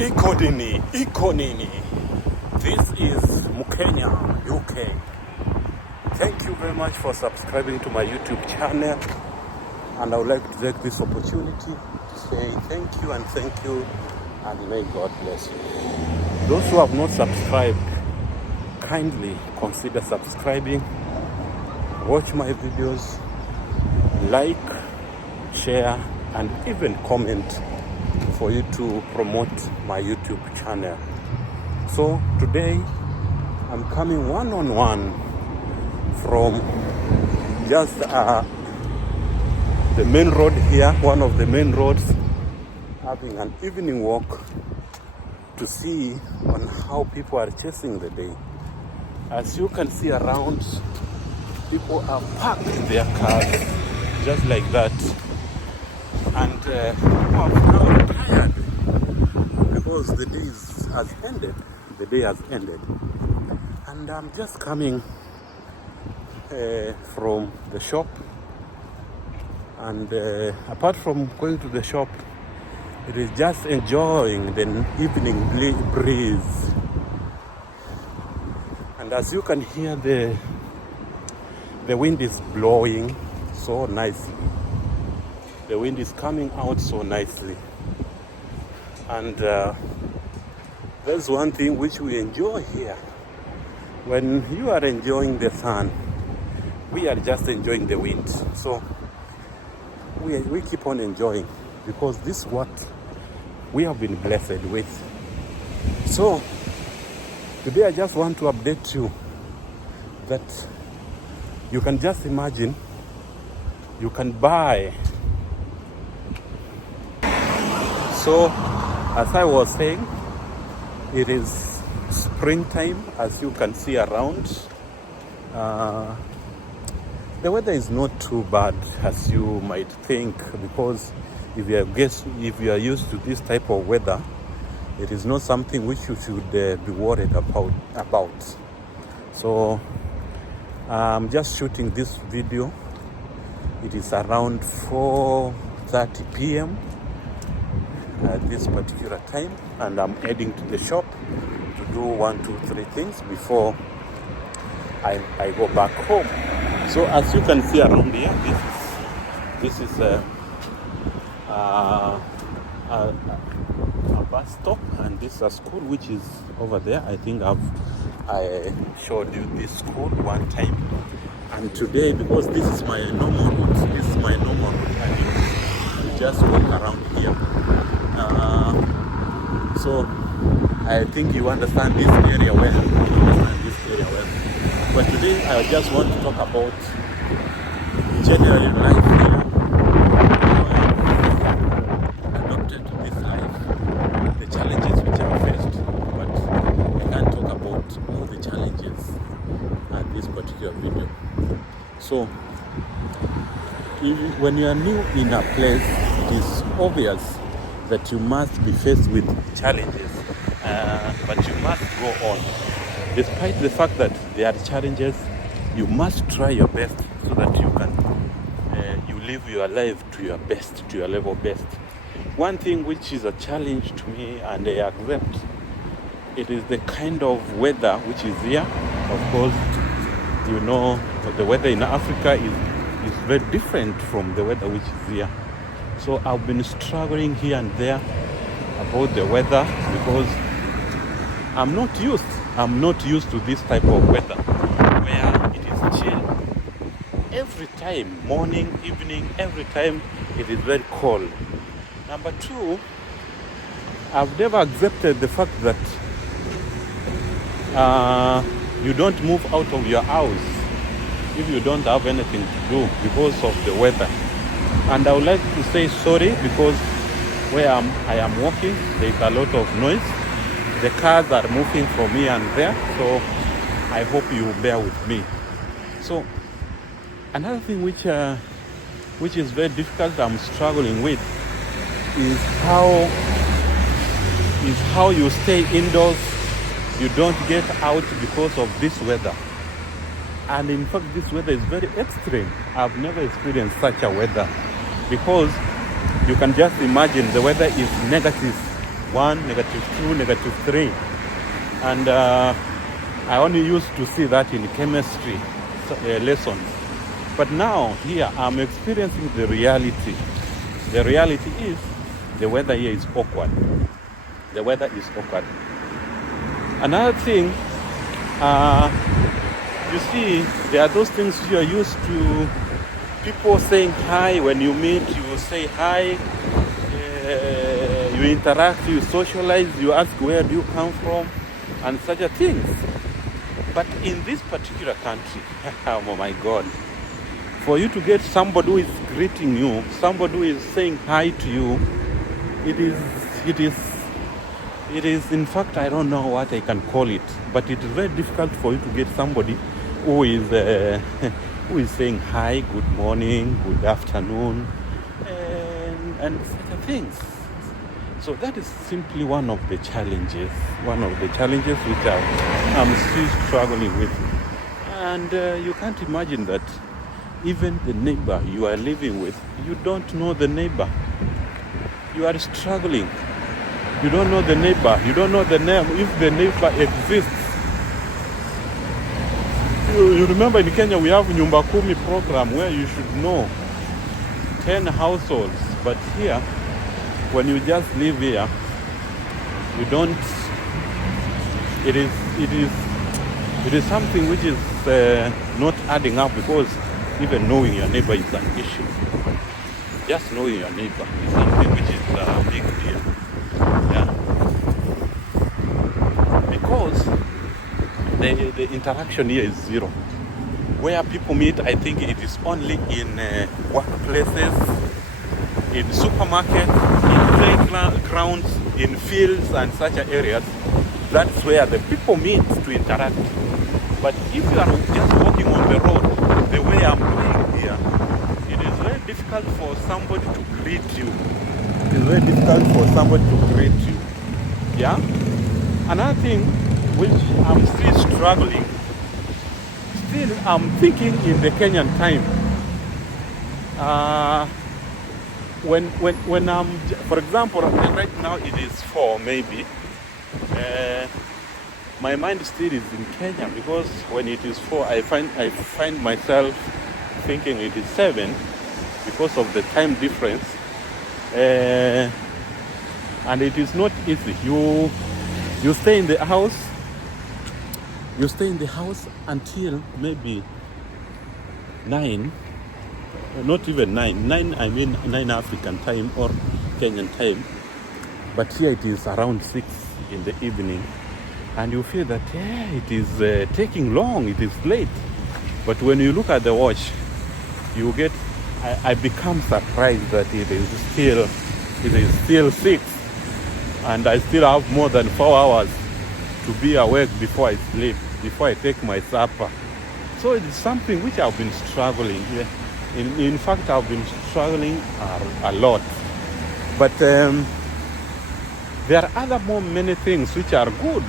Ikonini. This is Mukenya, UK. Thank you very much for subscribing to my YouTube channel. And I would like to take this opportunity to say thank you and may God bless you. Those who have not subscribed, kindly consider subscribing. Watch my videos, like, share, and even comment for you to promote my YouTube channel. So today I'm coming one-on-one from just the main road here, one of the main roads, having an evening walk to see on how people are chasing the day. As you can see around, people are parked their cars just like that, and people are now tired because the day has ended. And I'm just coming from the shop, and apart from going to the shop, it is just enjoying the evening breeze. And as you can hear, the wind is blowing so nicely. The wind is coming out so nicely. And there's one thing which we enjoy here. When you are enjoying the sun, we are just enjoying the wind. So we keep on enjoying, because this is what we have been blessed with. So today I just want to update you that you can just imagine you can buy. So as I was saying, it is springtime, as you can see around. The weather is not too bad as you might think, because if you are used to this type of weather, it is not something which you should be worried about. So I'm just shooting this video. It is around 4:30 p.m. at this particular time, and I'm heading to the shop to do 1, 2, 3 things before I go back home. So as you can see around here, this is a bus stop, and this is a school which is over there. I think I showed you this school one time. And today, because this is my normal route, I just walk around here. So I think you understand this area well. But today I just want to talk about generally life here. Adopted to this life, the challenges which are faced, but I can't talk about all the challenges at this particular video. So when you are new in a place, it is obvious that you must be faced with challenges, but you must go on. Despite the fact that there are challenges, you must try your best so that you can you live your life to your best, to your level best. One thing which is a challenge to me, and I accept, it is the kind of weather which is here. Of course, you know, the weather in Africa is very different from the weather which is here. So I've been struggling here and there about the weather, because I'm not used to this type of weather where it is chill every time, morning, evening, every time it is very cold. Number two, I've never accepted the fact that you don't move out of your house if you don't have anything to do because of the weather. And I would like to say sorry, because where I am walking, there is a lot of noise. The cars are moving from here and there, so I hope you bear with me. So another thing which is very difficult, I'm struggling with, is how you stay indoors. You don't get out because of this weather. And in fact, this weather is very extreme. I've never experienced such a weather, because you can just imagine the weather is negative -1, -2, -3. And I only used to see that in chemistry lessons. But now here I'm experiencing the reality. The reality is the weather here is awkward. The weather is awkward. Another thing, you see, there are those things you are used to. People saying hi when you meet, you say hi, you interact, you socialize, you ask where do you come from, and such a things. But in this particular country, oh my God, for you to get somebody who is greeting you, somebody who is saying hi to you, it is in fact, I don't know what I can call it, but it is very difficult for you to get somebody who is who is saying hi, good morning, good afternoon, and such things. So that is simply one of the challenges which I'm still struggling with. And you can't imagine that even the neighbor you are living with, you don't know the neighbor. You are struggling. You don't know the neighbor. You don't know the name, if the neighbor exists. You remember in Kenya we have Nyumba Kumi program where you should know 10 households. But here, when you just live here, you don't. It is something which is not adding up, because even knowing your neighbor is an issue. Just knowing your neighbor is something which is a big deal. Yeah. Because the interaction here is zero. Where people meet, I think it is only in workplaces, in supermarkets, in playgrounds, in fields and such areas. That's where the people meet to interact. But if you are just walking on the road, the way I'm doing here, it is very difficult for somebody to greet you. It is very difficult for somebody to greet you. Yeah? Another thing which I'm still struggling, I'm thinking in the Kenyan time. When I'm, for example, right now it is 4 maybe. My mind still is in Kenya, because when it is 4, I find myself thinking it is 7 because of the time difference. And it is not easy. You stay in the house. You stay in the house until maybe 9. Not even 9. 9, I mean 9 African time or Kenyan time. But here it is around 6 in the evening. And you feel that, it is taking long, it is late. But when you look at the watch, I become surprised that it is still 6. And I still have more than 4 hours to be awake before I sleep, before I take my supper. So it is something which I've been struggling. In fact, I've been struggling a lot. But there are many things which are good.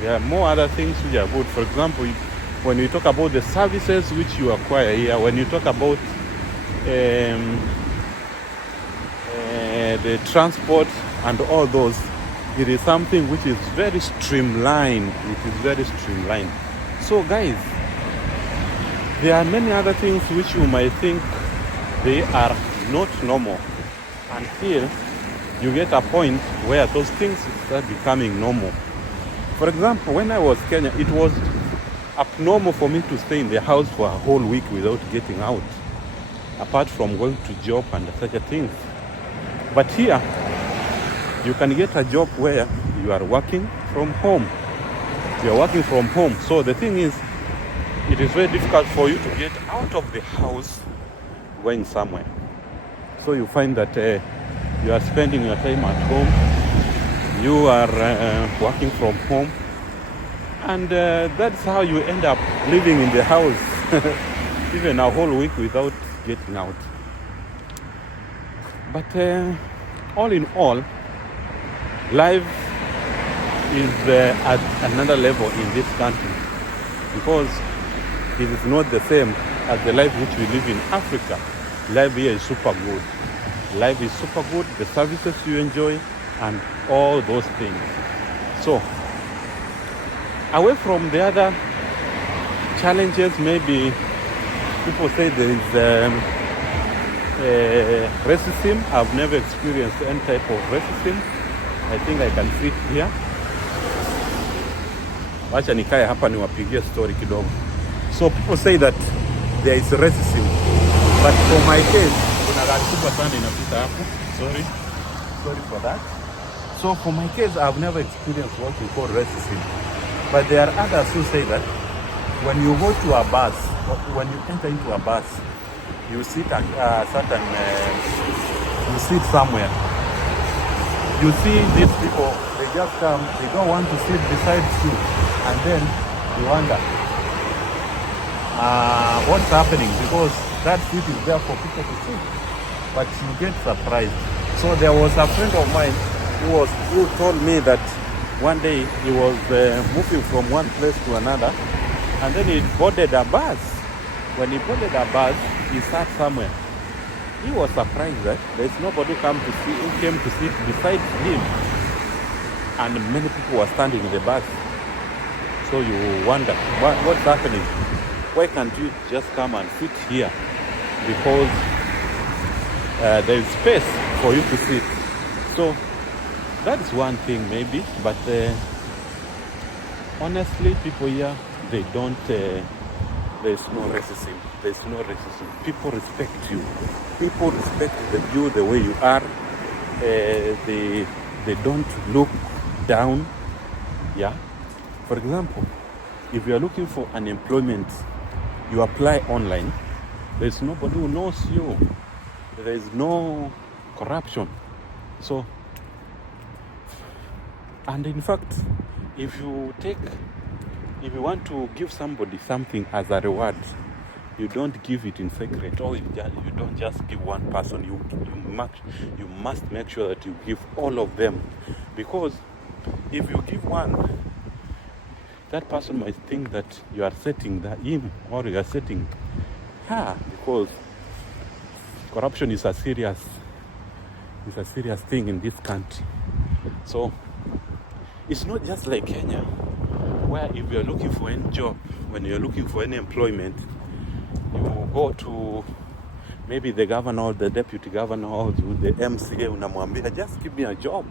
There are more other things which are good. For example, when we talk about the services which you acquire here, when you talk about the transport and all those, it is something which is very streamlined. It is very streamlined. So guys, there are many other things which you might think they are not normal until you get a point where those things start becoming normal. For example, when I was in Kenya, it was abnormal for me to stay in the house for a whole week without getting out, apart from going to job and such things. But here, you can get a job where you are working from home. You are working from home. So the thing is, it is very difficult for you to get out of the house going somewhere. So you find that you are spending your time at home. You are working from home. And that's how you end up living in the house even a whole week without getting out. But all in all, life is at another level in this country, because it is not the same as the life which we live in Africa. Life here is super good. Life is super good. The services you enjoy, and all those things. So away from the other challenges, maybe people say there is racism. I've never experienced any type of racism. I think I can sit here. Wacha nikae hapa niwapigie story kidogo. So people say that there is racism, but for my case, kuna gari kubwa sana inapita hapo. Sorry for that. So for my case, I've never experienced what we call racism. But there are others who say that when you go to a bus, when you enter into a bus, you sit at you sit somewhere. You see these people, they just come, they don't want to sit beside you, and then you wonder what's happening, because that seat is there for people to sit, but you get surprised. So there was a friend of mine who told me that one day he was moving from one place to another, and then he boarded a bus. When he boarded a bus, he sat somewhere. He was surprised that there's nobody who came to sit beside him, and many people were standing in the bus. So you wonder what's happening. Why can't you just come and sit here? Because there is space for you to sit. So that is one thing maybe, but honestly, people here, they don't, there's no racism. There's no racism. People respect you. People respect you the way you are. They don't look down. Yeah. For example, if you are looking for unemployment, you apply online. There's nobody who knows you. There is no corruption. So, and in fact, if you want to give somebody something as a reward, you don't give it in secret, or you don't just give one person. You must make sure that you give all of them, because if you give one, that person might think that you are setting him, or you are setting her, because corruption is a serious thing in this country. So it's not just like Kenya, where if you're looking for any job, when you're looking for any employment, you go to maybe the governor or the deputy governor or the MCA, unamwambia, just give me a job.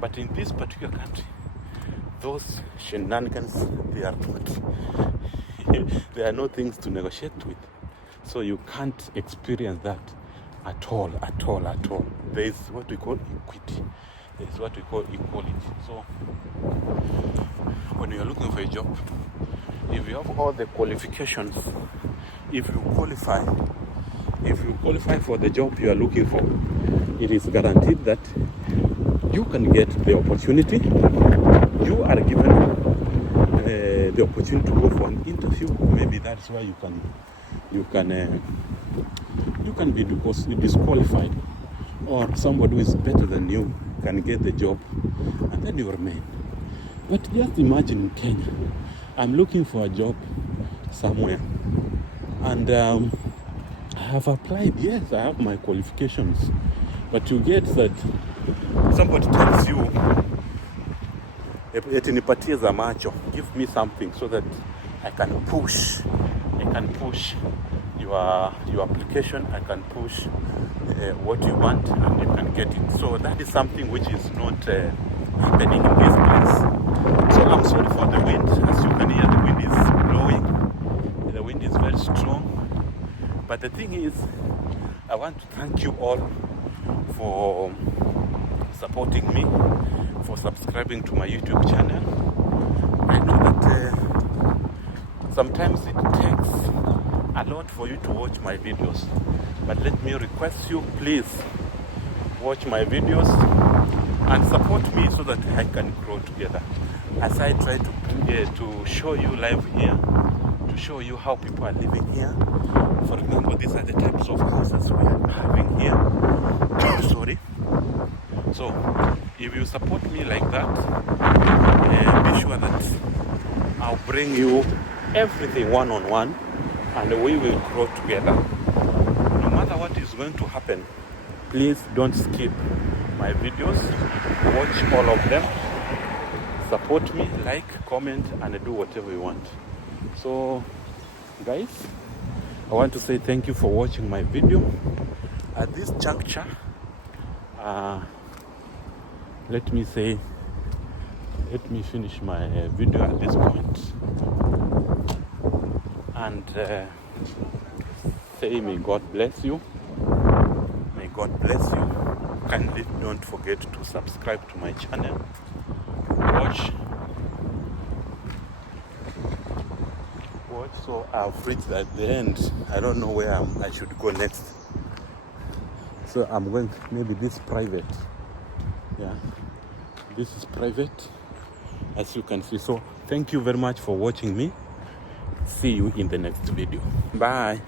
But in this particular country, those shenanigans, they are no things to negotiate with. So you can't experience that at all. There is what we call equity. There is what we call equality. So when you are looking for a job, if you have all the qualifications, if you qualify for the job you are looking for, it is guaranteed that you can get the opportunity. You are given the opportunity to go for an interview. Maybe that's why you can be disqualified, or somebody who is better than you can get the job, and then you remain. But just imagine in Kenya, I'm looking for a job somewhere, and I have applied. Yes, I have my qualifications, but you get that somebody tells you, eti nipatie za macho, give me something so that I can push your application. I can push what you want, and you can get it. So that is something which is not happening in this place. So I'm sorry for the wind. As you can hear, the wind is blowing. The wind is very strong. But the thing is, I want to thank you all for supporting me, for subscribing to my YouTube channel. I know that sometimes it takes a lot for you to watch my videos, but let me request you, please watch my videos and support me so that I can grow together. As I try to show you live here, to show you how people are living here. For example, these are the types of houses we are having here. Sorry. So if you support me like that, be sure that I'll bring you everything one-on-one, and we will grow together. No matter what is going to happen, please don't skip my videos. Watch all of them. Support me, like, comment, and do whatever you want. So, guys, I want to say thank you for watching my video. At this juncture, let me finish my video at this point and say may God bless you. May God bless you. Kindly don't forget to subscribe to my channel. Watch. So I've reached at the end. I don't know where I should go next. So I'm going, maybe this private. Yeah, this is private, as you can see. So thank you very much for watching me. See you in the next video. Bye.